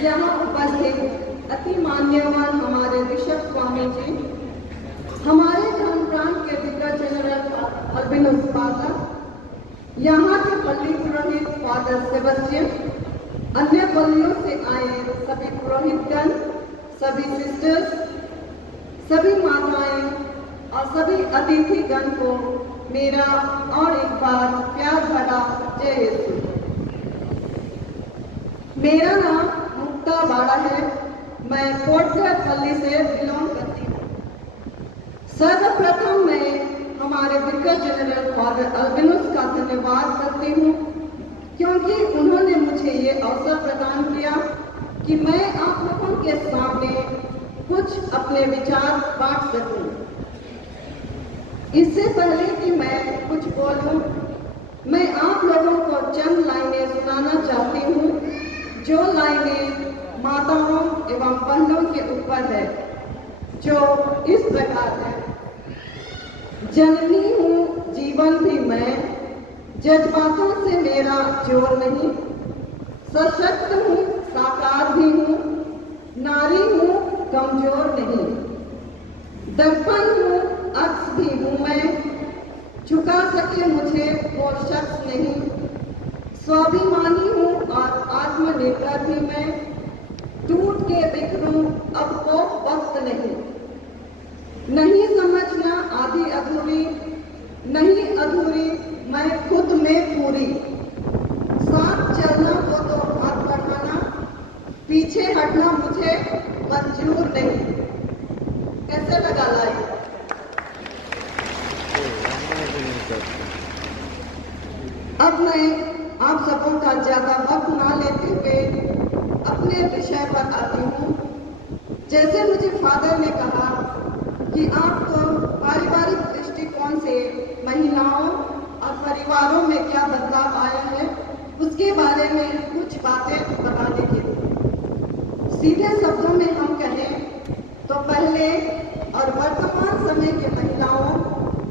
यहाँ उपस्थित अति मान्यवान हमारे बिशप स्वामी जी, हमारे धर्म प्रांत के दिग्गज जनरल अल्बिनोस पादा, यहाँ के पल्ली पुरोहित फादर सेबेस्टियन, अन्य पल्लियों से आए सभी पुरोहितगण, सभी सिस्टर्स, सभी माताएं और सभी अतिथिगण को मेरा और एक बार प्यार भरा जय यीशु। मेरा नाम मुक्ता बाड़ा है। मैं पोर्टकर पल्ली से बिलोंग करती हूँ। सर्वप्रथम मैं हमारे दिग्गज जनरल फादर अल्बिनोस का धन्यवाद करती हूँ, क्योंकि उन्होंने मुझे ये अवसर प्रदान किया कि मैं आप लोगों के सामने कुछ अपने विचार बांट सकूं। इससे पहले कि मैं कुछ बोलूं, मैं आप लोगों को चंद लाइनें सुनाना चाहती हूँ, जो लाइनें माताओं एवं बहनों के ऊपर है, जो इस प्रकार है। जननी हूँ जीवन भी मैं, जज्बातों से मेरा जोर नहीं, सशक्त हूँ साकार भी हूँ, नारी हूँ कमजोर नहीं, दर्पण हूँ अक्स भी हूँ मैं, झुका सके मुझे वो शख्स नहीं, स्वाभिमानी हूँ और आत्मनिर्भर भी मैं, टूट के बिखरूं अब वो वक्त नहीं, नहीं समझना आधी अधूरी, नहीं अधूरी मैं खुद में पूरी, साथ चलना हो तो हाथ बढ़ाना, पीछे हटना मुझे मंजूर नहीं। कैसे लगा लाइव? अब मैं आप सबों का ज्यादा वक्त ना लेते हुए अपने विषय पर आती हूँ। जैसे मुझे फादर ने कहा कि आपको पारिवारिक दृष्टिकोण से महिलाओं और परिवारों में क्या बदलाव आया है, उसके बारे में कुछ बातें बताने के लिए। सीधे शब्दों में हम कहें तो पहले और वर्तमान समय के महिलाओं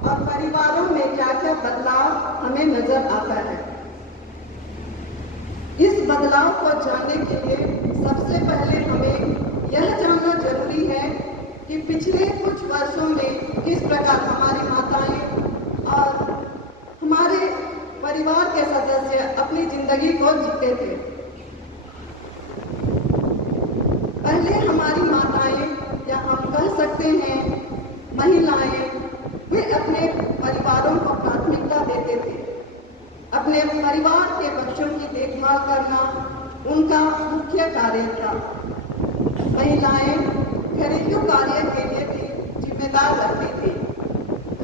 और परिवारों में क्या क्या बदलाव हमें नजर आता है। इस बदलाव को जानने के लिए सबसे पहले हमें यह जानना जरूरी है कि पिछले कुछ वर्षों में किस प्रकार हमारी माताएं और हमारे परिवार के सदस्य अपनी जिंदगी को जीते थे। पहले हमारी माताएं, या हम कह सकते हैं महिलाएं, वे अपने परिवारों को प्राथमिकता देते थे। अपने परिवार के बच्चों की देखभाल करना उनका मुख्य कार्य था। महिलाएं घरेलू कार्य के लिए भी जिम्मेदार रहती थी।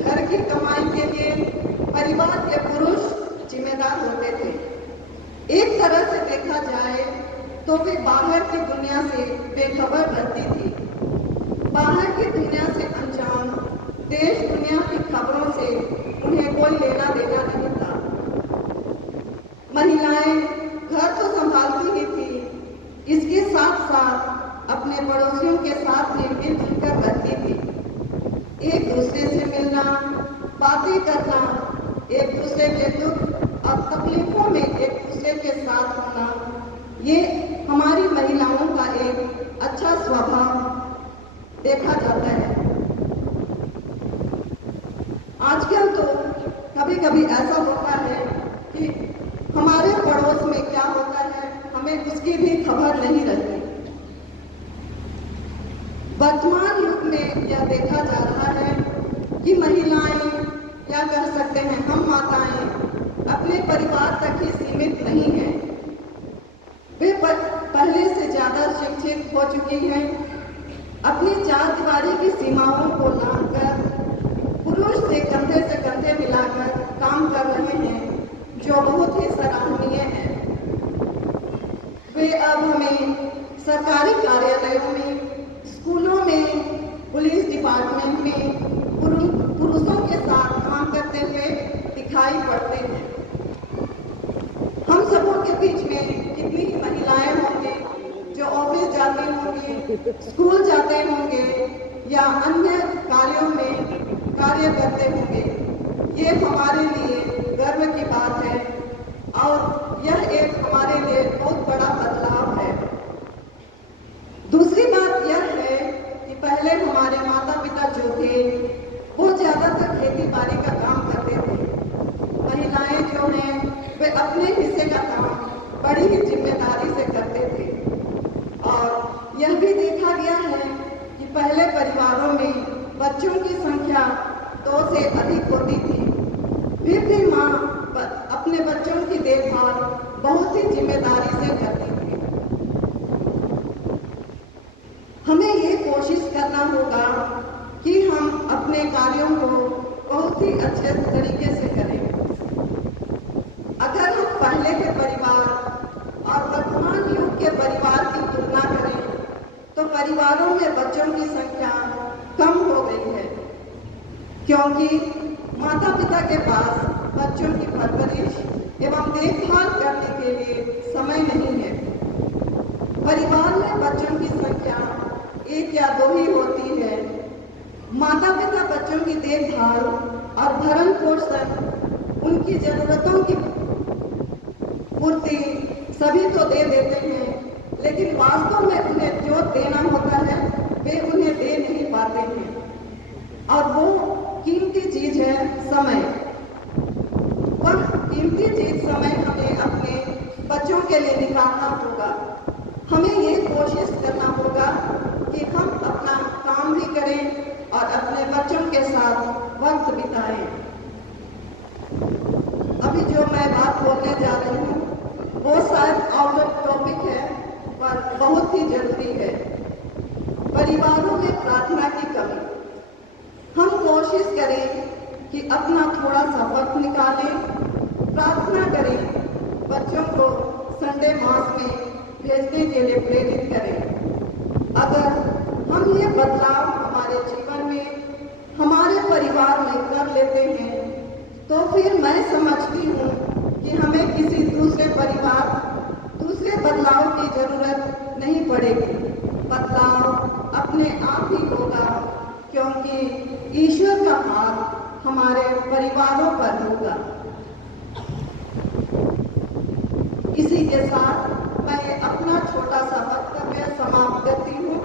घर की कमाई के लिए परिवार के पुरुष जिम्मेदार होते थे। एक तरह से देखा जाए तो वे बाहर की दुनिया से बेखबर रहती थी, बाहर की दुनिया से अनजान, देश दुनिया की खबरों से उन्हें कोई लेना देना नहीं था। महिलाएं घर तो संभालती ही थी, इसके साथ साथ अपने पड़ोसियों के साथ भी मिलजुल कर रहती थी। एक दूसरे से मिलना, बातें करना, एक दूसरे के दुख और तकलीफों में एक दूसरे के साथ होना, ये हमारी महिलाओं का एक अच्छा स्वभाव देखा जाता है। आजकल तो कभी कभी ऐसा होता है कि हमारे पड़ोस में क्या होता है हमें उसकी भी खबर नहीं रहती। वर्तमान युग में यह देखा जा रहा है कि महिलाएं, क्या कह सकते हैं हम माताएं, अपने परिवार तक ही सीमित नहीं हैं। वे पहले से ज्यादा शिक्षित हो चुकी हैं। अपनी चार दीवारी की सीमाओं को लांघकर पुरुष से कंधे मिलाकर काम कर रहे हैं, जो बहुत ही सराहनीय है। वे अब हमें सरकारी कार्यालयों में, स्कूलों में, पुलिस डिपार्टमेंट में पुरुषों के साथ काम करते हुए दिखाई पड़ते हैं। हम सबों के बीच में कितनी ही महिलाएं होंगी जो ऑफिस जाते होंगे, स्कूल जाते होंगे या अन्य कार्यों में कार्य करते होंगे। ये हमारे लिए गर्व की बात है और यह एक हमारे लिए बहुत बड़ा बदलाव है। बड़ी ही जिम्मेदारी से करते थे। और यह भी देखा गया है कि पहले परिवारों में बच्चों की संख्या 2 से अधिक होती थी, फिर भी माँ अपने बच्चों की देखभाल बहुत ही जिम्मेदारी से करती थी। हमें ये कोशिश करना होगा कि हम अपने कार्यों को बहुत ही अच्छे तरीके से करें। अगर हम पहले के परिवार और वर्तमान युग के परिवार की तुलना करें तो परिवारों में बच्चों की संख्या कम हो गई है, क्योंकि माता पिता के पास बच्चों की परवरिश एवं देखभाल करने के लिए समय नहीं है। परिवार में बच्चों की संख्या 1 या 2 ही होती है। माता पिता बच्चों की देखभाल और भरण पोषण, उनकी जरूरतों की पूर्ति सभी तो दे देते हैं, लेकिन वास्तव में उन्हें जो देना होता है वे उन्हें दे नहीं पाते हैं। और वो कीमती चीज है समय। वह कीमती चीज समय हमें अपने बच्चों के लिए निकालना होगा। हमें ये कोशिश करना होगा कि हम अपना काम भी करें और अपने बच्चों के साथ वक्त बिताएं। अभी जो मैं बात बोलने जा रही हूँ वो शायद आउट ऑफ टॉपिक है, पर बहुत ही जरूरी है। परिवारों में प्रार्थना की कमी। हम कोशिश करें कि अपना थोड़ा सा वक्त निकालें, प्रार्थना करें, बच्चों को संडे मास में भेजने के लिए प्रेरित करें। अगर हम ये बदलाव हमारे जीवन में, हमारे परिवार में कर लेते हैं तो फिर मैं समझती हूँ कि हमें किसी दूसरे बदलाव की जरूरत नहीं पड़ेगी। बदलाव अपने आप ही होगा, क्योंकि ईश्वर का हाथ हमारे परिवारों पर होगा। इसी के साथ मैं अपना छोटा सा वक्तव्य समाप्त करती हूँ।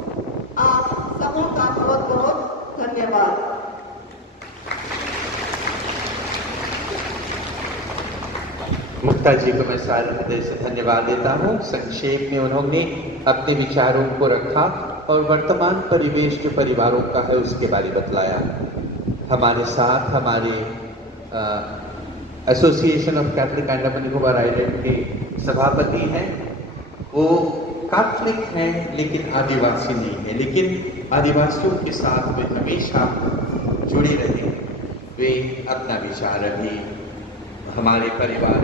आप सबों का बहुत बहुत धन्यवाद। मुक्ता जी को मैं सारे हृदय से धन्यवाद देता हूँ। संक्षेप में उन्होंने अपने विचारों को रखा और वर्तमान परिवेश जो परिवारों का है उसके बारे में बतलाया। हमारे साथ हमारे association of Catholic Andaman Nicobar island के सभापति हैं। वो कैथलिक हैं लेकिन आदिवासी नहीं है, लेकिन आदिवासियों के साथ वे हमेशा जुड़े रहे। वे अपना विचार अभी हमारे परिवार